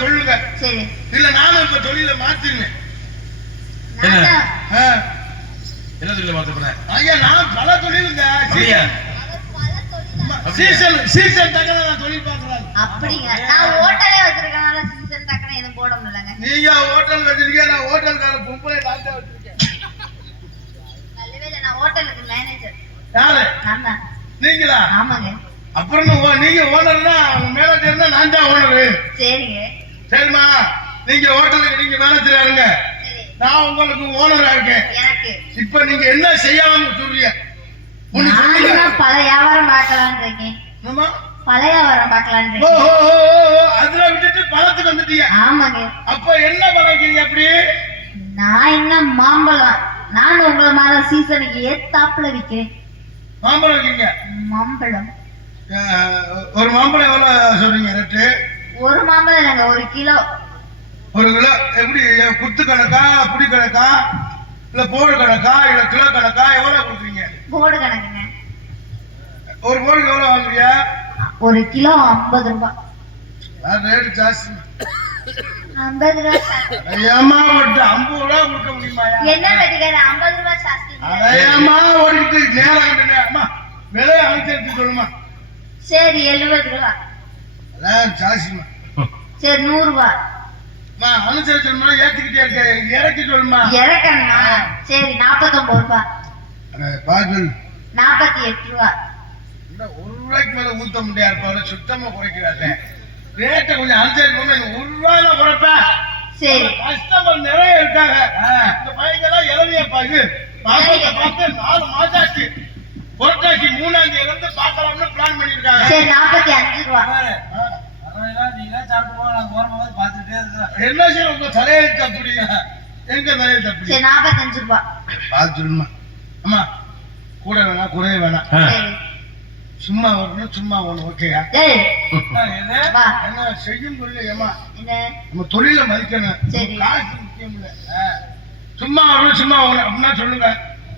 சொல்லுங்க. சரி. இல்ல நானும் இப்ப தொழில ஆ. என்ன சொல்லி மாத்த போறேன்? ஐயா நான் பல தொழிலுங்க சீசன். சீசன் தக்கன நான் தொழில் பார்க்கறாங்க அப்படிங்க நான் ஹோட்டலே வச்சிருக்கனால சீசன் டக்குனு எதுவும் போட முடியலங்க. நீங்க ஹோட்டல் வச்சிருக்கீங்க நான் ஹோட்டல்கார பொம்பளை டாக்டர் வச்சிருக்கேன். நல்லவேளை நான் ஹோட்டலுக்கு மேனேஜர் யாரு? நான் தான். நீங்களா? ஆமாங்க. அப்புறம் என்ன ஓ- நீங்க ஓனர்னா மேனேஜர்னா நான் தான் ஓனரு சரிங்க. சரிம்மா நீங்க ஹோட்டலுக்கு நீங்க மேனேஜரா இருங்க நான் உங்களுக்கு ஓனரா இருக்கேன். எனக்கு. இப்ப நீங்க என்ன செய்யலாம்னு சொல்றீங்க? பல வியாபாரம் பார்க்கலான்னு இருக்கேன்? பல வியாபாரம் பார்க்கலான்னு ஓ, இருக்கேன். ஓ, ஓ, ஓ, ஓ, அதுல விட்டுட்டு பழத்துக்கு வந்துட்டீங்க ஆமாங்க. அப்ப என்ன பழக்கிறீங்க அப்படி? நான் என்ன மாம்பழம் நான் உங்களை மாதிரி சீசனுக்கு ஏத்தாப்புல விற்கிறேன் மாம்பழம் வைக்கிறீங்க? மாம்பழம். ஒரு மாம்பழம் எவ்வளவு சொல்றீங்க ரேட்டு? ஒரு மாம்பழம் இல்லைங்க ஒரு கிலோ. ஒரு கிலோ எப்படி குத்து கணக்கா புடி கணக்கா இல்ல போடு கணக்கா இல்ல கிலோ கணக்கா எவ்வளவு கொடுக்குறீங்க? போடு கணக்குங்க. ஒரு போடுக்கு எவ்வளவு வாங்குறீங்க? ஒரு கிலோ ஐம்பது ரூபாய் ரேட்டு ஜாஸ்தி. ஐம்பது ரூபாய் ஏமா பட்டு ஐம்பது ரூபா கொடுக்க முடியுமாயா என்ன வெட்டிக்காரு? ஐம்பது ரூபாய் ஜாஸ்தி. நேரம் கண்டுங்க அம்மா விலையை அனுசரித்து சொல்லுமா சரி எழுபது ரூபா. ஜாஸ்திமா சரி நூறு ரூபா அம்மா அனுசரிச்சு ஏத்திக்கிட்டே இருக்க இறக்கி சொல்லுமா இறக்கணுமா சரி நாற்பத்தொன்பது ரூபா பாஜல் நாற்பத்தி எட்டு ரூபா ஒரு ரூபாய்க்கு மேல ஊத்த முடியாது பாரு சுத்தமா குறைக்கிறாங்க ரேட்டை கொஞ்சம் அனுசரிச்சு பண்ணு. ஒரு ரூபாயில குறைப்பேன் சரி. கஸ்டமர் நிறைய இருக்காங்க. இந்த பையங்கெல்லாம் இளநிய பாக்கு மாசத்தை பார்த்து நாலு மாசம் ஆச்சு புரட்டாசி மூணாம் தேதி இருந்து பார்க்கலாம்னு பிளான் பண்ணிருக்காங்க சரி நாற்பத்தி அஞ்சு ரூபா என்ன செய்ய உங்க தலையெழுத்து அப்படி எங்க தலையெழுத்து அப்படி சரி நாற்பத்தஞ்சு ரூபா. பார்த்து சொல்லுமா. அம்மா கூட வேணாம் குறைய வேணாம். சரி. சும்மா வரணும் சும்மா ஒண்ணு ஓகேயா சரி என்ன செய்யும் நம்ம தொழில மதிக்கணும். சரி. காசு முக்கியம் இல்ல. சும்மா வரணும் சும்மா வரணும் அப்படின்னா சொல்லுங்க.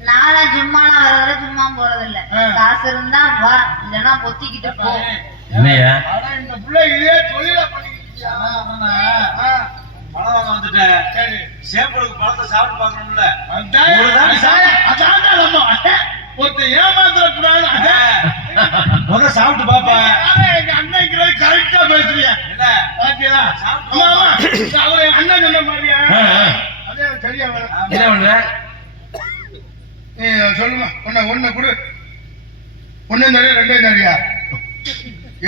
நானும் சும்மா நான் வர சும்மா போறதில்ல. ஆ. காசு இருந்தா வா இல்லைன்னா பொத்திக்கிட்டு போ. என்னையா இந்த பிள்ளை இதே தொழில பண்ணிக்கிட்டியா. சரி சேம்பளுக்கு பழத்தை சாப்பிட்டு பார்க்கணும்ல. ஒருத்தன் ஏமாந்துட கூடாது. முதல்ல சாப்பிட்டு பாப்பேன் நானே எங்க அண்ணன் கரெக்டா பேசுறியா? என்ன? பாத்தியா? ஆமா ஆமா அவரு அண்ணன் சொன்ன மாதிரியா. அதே சரியா என்ன பண்ற? நீ சொல்லுமா ஒண்ணு ஒண்ணு கொடு. ஒண்ணு நிறைய ரெண்டு நிறையா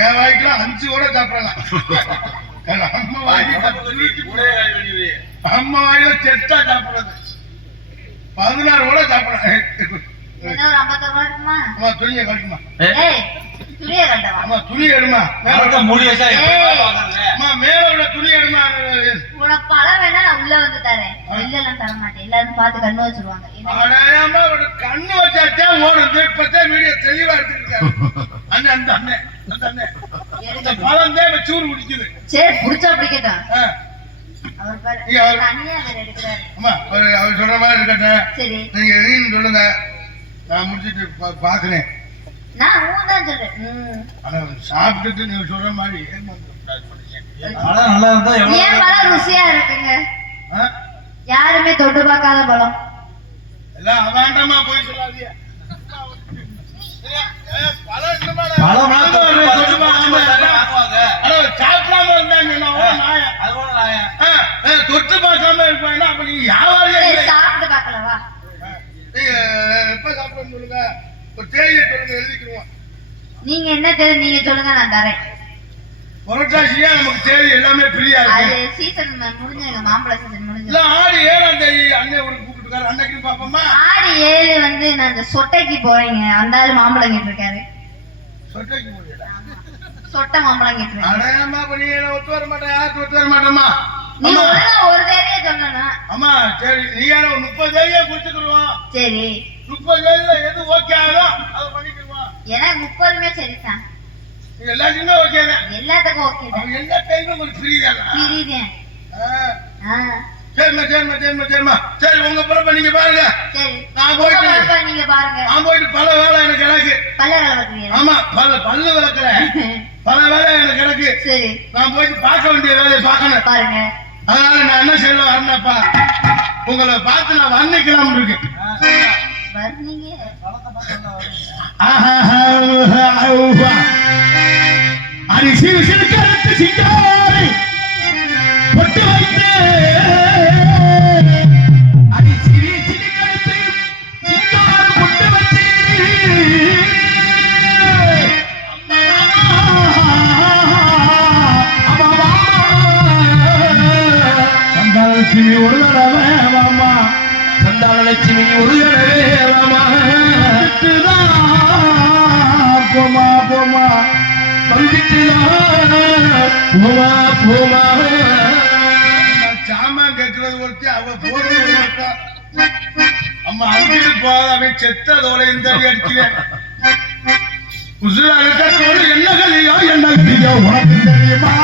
என் வாய்க்குலாம் அஞ்சு கூட சாப்பிடலாம். அம்மா வாயில செத்தா சாப்பிடுறது பதினாறு கூட அம்மா துணியை கட்டுமா துணி எடுமா மேல உள்ள- துணி எடுமா உனக்கு பழம் வேணா நான் உள்ள வந்து தரேன் வெளில எல்லாம் தர மாட்டேன் எல்லாரும் பார்த்து கண்ணு வச்சிருவாங்க கண்ணு வச்சாச்சே ஓடுது இப்பதான் வீடியோ தெளிவா எடுத்துருக்காரு அந்த அந்த அண்ணன். பழம் தான் சூடு குடிக்குது சரி புடிச்சா பிடிக்கட்டும் ஆ. அவர் சொல்ற மாதிரி இருக்கட்டும். சரி. நீங்க எதையும் சொல்லுங்க. நான் முடிச்சிட்டு பா- பாக்குறேன். ஆனா சாப்பிட்டுட்டு நீங்க சொல்ற மாதிரி. பழம் நல்லா இருந்தா எவ்வளவு ஏன் பழம் ருசியா இருக்குங்க? யாருமே தொட்டு பார்க்காத பழம். எல்லாம் வேண்டாமா போய் சொல்லாதீங்க. தொட்டு பார்க்காம. அது இருப்பேன்னா அப்ப நீங்க. சாப்பிட்டு பார்க்கலவா எப்ப சாப்பிடணும்னு சொல்லுங்க. ஒரு தேதியை சொல்லுங்க எழுதிக்கிடுவோம். நீங்க என்ன தெரியும் நீங்க சொல்லுங்க நான் தரேன். புரட்டாசியா நமக்கு தேதி எல்லாமே ஃப்ரீயா அது இருக்கு சீசன் முடிஞ்சுங்க மாம்பழ சீசன் முடிஞ்சு. இல்ல ஆடி ஏழாம் தேதி அண்ணன் ஒரு பாப்போமா? ஆடி ஏழு வந்து நான் இந்த சொட்டைக்கு போறேங்க. அந்த ஆளு மாம்பழம் கேட்டிருக்காரு சொட்டைக்கு முடியல சொட்டை மாம்பழம் கேட்டிருக்காரு அடையாம பண்ணி ஒத்து வர மாட்டேன் யாருக்கு ஒத்து வர மாட்டேம்மா? நீ ஒழுங்கா ஒரு தேதியே சொல்லணும். அம்மா சரி நீ முப்பது தேதியா கொடுத்துக்கிடுவோம் சரி. முப்பது தேதியில எது ஓகே ஆகுதோ அதை பண்ணிக்கிடுவோம் எனக்கு முப்பதுமே சரிதான். எல்லாத்துக்குமே ஓகே தான். எல்லாத்துக்கும் ஓகே தான். எல்லா டைமும் ஒரு ஃப்ரீ தான்? பிரிதேன் ஆ. ஆ. சரிம்மா சரிம்மா சரிம்மா சரிம்மா. சரி உங்க பிறப்ப நீங்க பாருங்க. நான் போயிட்டு நீங்க பாருங்க. நான் போயிட்டு பல வேலை எனக்கு எனக்கு பல்ல கலவத்துறீங்க ஆமா பல்ல பல்லு விளக்குறேன். பல வேலை எனக்கு கிடக்கு. சரி. நான் போயிட்டு பார்க்க வேண்டிய வேலையை பார்க்கணும். பாருங்க. அதனால நான் என்ன செய்யல வரேன்னப்பா? உங்களை பார்த்து நான் வர்ணிக்கலாம் இருக்கேன். வர்றீங்க அரிசி விசிலுக்கு சிங்காரி. லட்சுமி ஒரு தடவை வாமா. சந்தாலட்சுமி ஒரு தடவை வாமா. போமா போமா. போமா போமா. சாமான் கேட்கறது ஒருத்தி அவ போறது அம்மா அங்கிட்டு போதாவே தோலை இந்த அடி அடிக்கிறேன். உசுர என்ன கதையோ என்ன கதையோ உனக்கு தெரியுமா?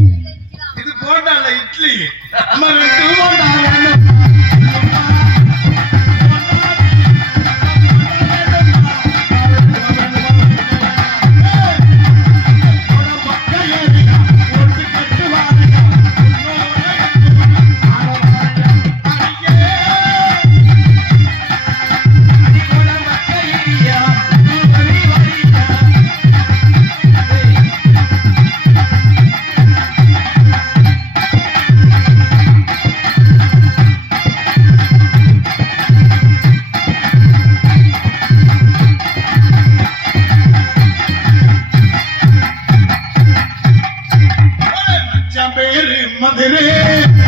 இங்க வைக்கலாம். இது போண்டா இல்ல இட்லி ரெண்டு मधुरे